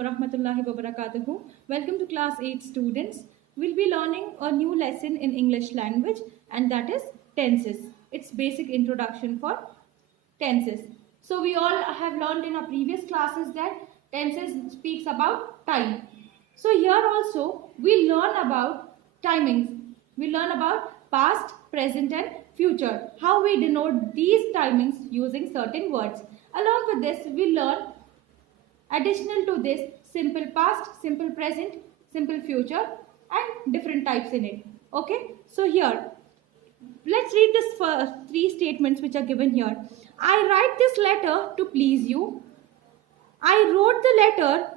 wa rahmatullahi wa barakatuhu. Welcome to class 8 students. We'll be learning a new lesson in English language, and that is tenses. It's basic introduction for tenses. So we all have learned in our previous classes that tenses speaks about time. So here also we learn about timings. We learn about past, present and future. How we denote these timings using certain words. Along with this, we learn additional to this simple past, simple present, simple future and different types in it. Okay, so here let's read this first three statements which are given here. I write this letter to please you. I wrote the letter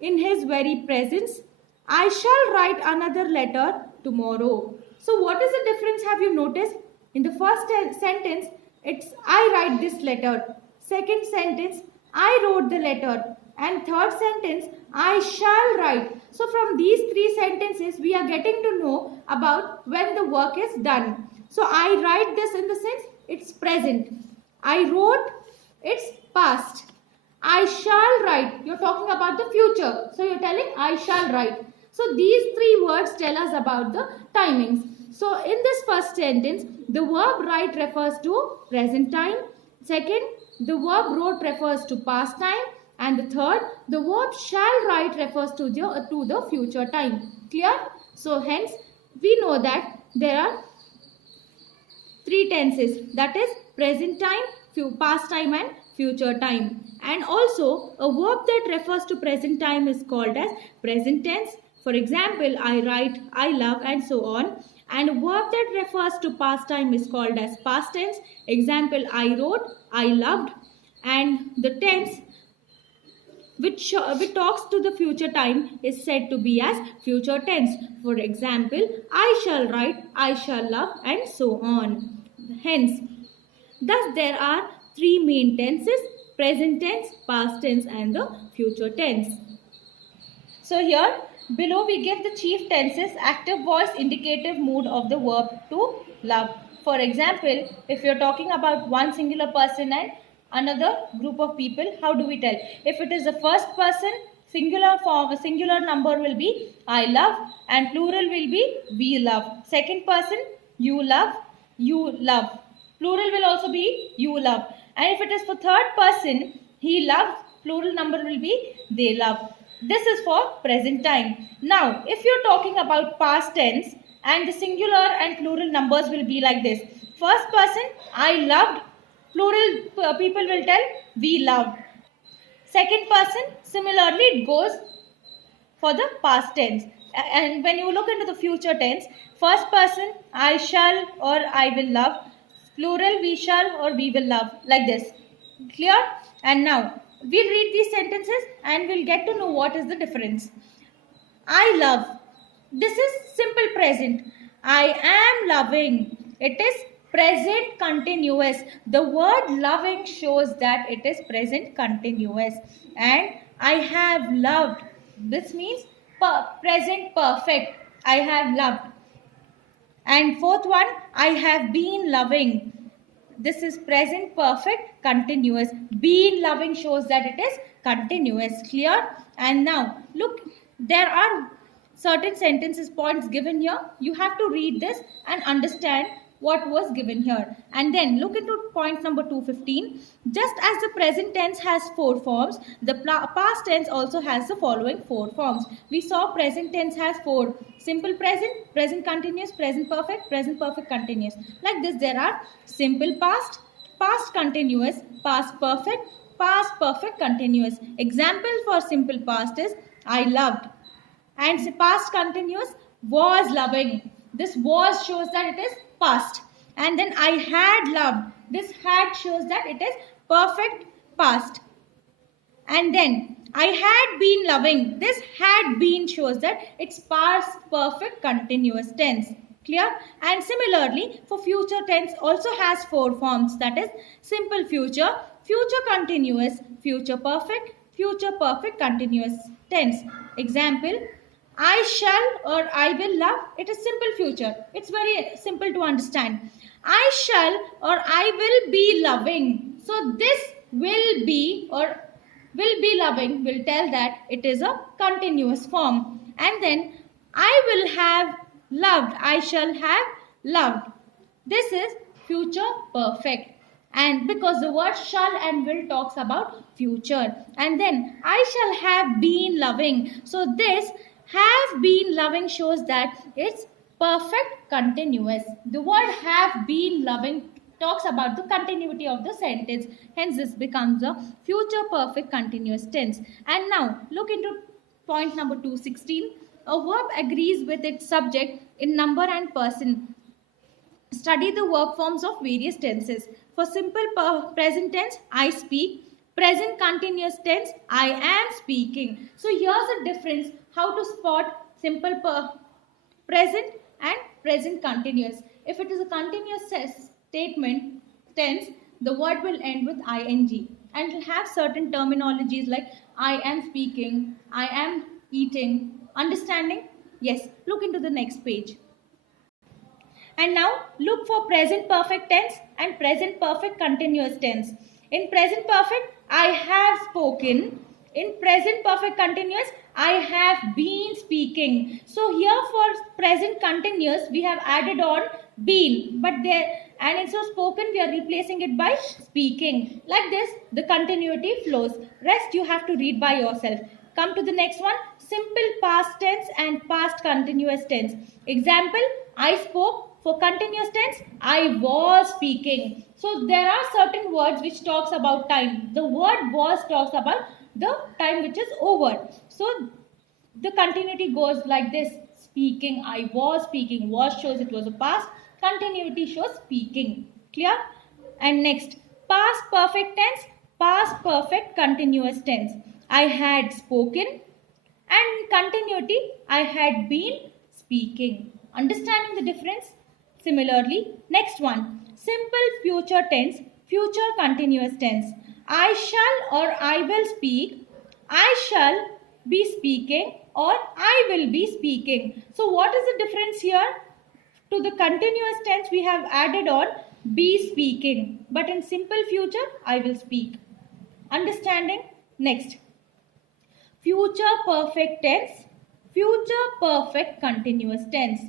in his very presence. I shall write another letter tomorrow. So what is the difference, have you noticed? In the first sentence, it's I write this letter. Second sentence, I wrote the letter. And third sentence, I shall write. So from these three sentences, we are getting to know about when the work is done. So I write this in the sense, it's present. I wrote, it's past. I shall write, you're talking about the future. So you're telling I shall write. So these three words tell us about the timings. So in this first sentence, the verb write refers to present time. Second, the verb wrote refers to past time. And the third, the verb shall write refers to the future time. Clear? So hence, we know that there are three tenses. That is present time, past time and future time. And also, a verb that refers to present time is called as present tense. For example, I write, I love and so on. And a verb that refers to past time is called as past tense. Example, I wrote, I loved. And the tense which talks to the future time is said to be as future tense. For example, I shall write, I shall love and so on. Hence, thus there are three main tenses: present tense, past tense and the future tense. So here below we give the chief tenses, active voice, indicative mood of the verb to love. For example, if you are talking about one singular person and another group of people, how do we tell? If it is the first person, singular form, a singular number will be I love and plural will be we love. Second person, you love, you love. Plural will also be you love. And if it is for third person, he loves, plural number will be they love. This is for present time. Now, if you are talking about past tense and the singular and plural numbers will be like this. First person, I loved. Plural people will tell we loved. Second person, similarly it goes for the past tense. And when you look into the future tense, first person, I shall or I will love. Plural, we shall or we will love. Like this. Clear? And now, we'll read these sentences and we'll get to know what is the difference. I love. This is simple present. I am loving. It is present continuous. The word loving shows that it is present continuous. And I have loved. This means present perfect. I have loved. And fourth one, I have been loving. This is present perfect continuous. Been loving shows that it is continuous. Clear? And now look, there are certain sentences points given here. You have to read this and understand what was given here. And then look into point number 215. Just as the present tense has four forms, the past tense also has the following four forms. We saw present tense has four: simple present, present continuous, present perfect continuous. Like this, there are simple past, past continuous, past perfect continuous. Example for simple past is I loved. And past continuous, was loving. This was shows that it is past. And then I had loved. This had shows that it is perfect past. And then I had been loving. This had been shows that it's past perfect continuous tense. Clear? And similarly, for future tense also has four forms. That is simple future, future continuous, future perfect continuous tense. Example, I shall or I will love. It is simple future. It's very simple to understand. I shall or I will be loving. So this will be or will be loving will tell that it is a continuous form. And then I will have loved, I shall have loved. This is future perfect. And because the word shall and will talks about future. And then I shall have been loving. So this have been loving shows that it's perfect continuous. The word have been loving talks about the continuity of the sentence. Hence this becomes a future perfect continuous tense. And now look into point number 216. A verb agrees with its subject in number and person. Study the verb forms of various tenses. For simple present tense, I speak. Present continuous tense, I am speaking. So here's a difference how to spot simple present and present continuous. If it is a continuous statement tense, the word will end with ing and it will have certain terminologies like I am speaking, I am eating. Understanding? Yes. Look into the next page. And now look for present perfect tense and present perfect continuous tense. In present perfect, I have spoken. In present perfect continuous, I have been speaking. So here for present continuous, we have added on been. But there, and instead of spoken, we are replacing it by speaking. Like this, the continuity flows. Rest you have to read by yourself. Come to the next one. Simple past tense and past continuous tense. Example, I spoke. For continuous tense, I was speaking. So there are certain words which talks about time. The word was talks about the time which is over. So the continuity goes like this. Speaking, I was speaking. Was shows it was a past. Continuity shows speaking. Clear? And next, past perfect tense, past perfect continuous tense. I had spoken. And continuity, I had been speaking. Understanding the difference? Similarly, next one, simple future tense, future continuous tense. I shall or I will speak, I shall be speaking or I will be speaking. So what is the difference here? To the continuous tense we have added on be speaking. But in simple future, I will speak. Understanding? Next. Future perfect tense, future perfect continuous tense.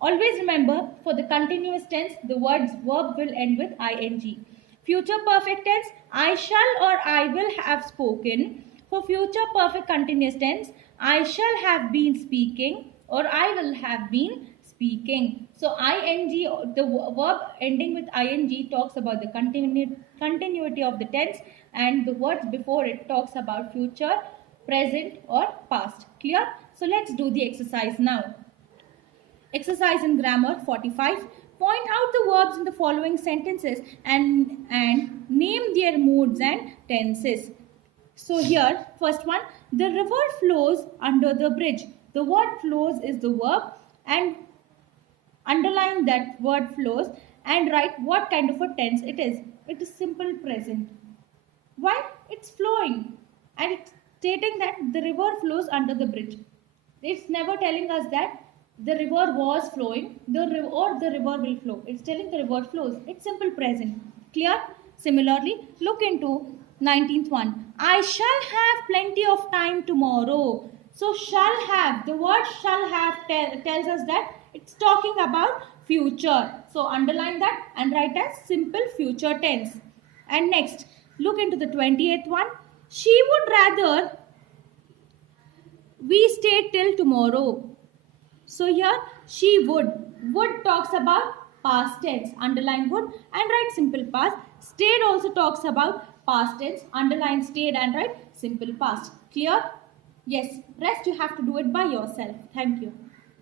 Always remember, for the continuous tense, the verb will end with ing. Future perfect tense, I shall or I will have spoken. For future perfect continuous tense, I shall have been speaking or I will have been speaking. So ing, the verb ending with ing talks about the continuity of the tense, and the words before it talks about future, present or past. Clear? So let's do the exercise now. Exercise in grammar 45. Point out the verbs in the following sentences and name their moods and tenses. So here, first one, the river flows under the bridge. The word flows is the verb, and underline that word flows and write what kind of a tense it is. It is simple present. Why? It's flowing and it's stating that the river flows under the bridge. It's never telling us that the river was flowing, the river will flow. It's telling the river flows. It's simple present. Clear? Similarly, look into 19th one. I shall have plenty of time tomorrow. So shall have, the word shall have tells us that it's talking about future. So underline that and write as simple future tense. And next, look into the 28th one. She would rather we stay till tomorrow. So here she would. Would talks about past tense. Underline would and write simple past. Stayed also talks about past tense. Underline stayed and write simple past. Clear? Yes. Rest you have to do it by yourself. Thank you.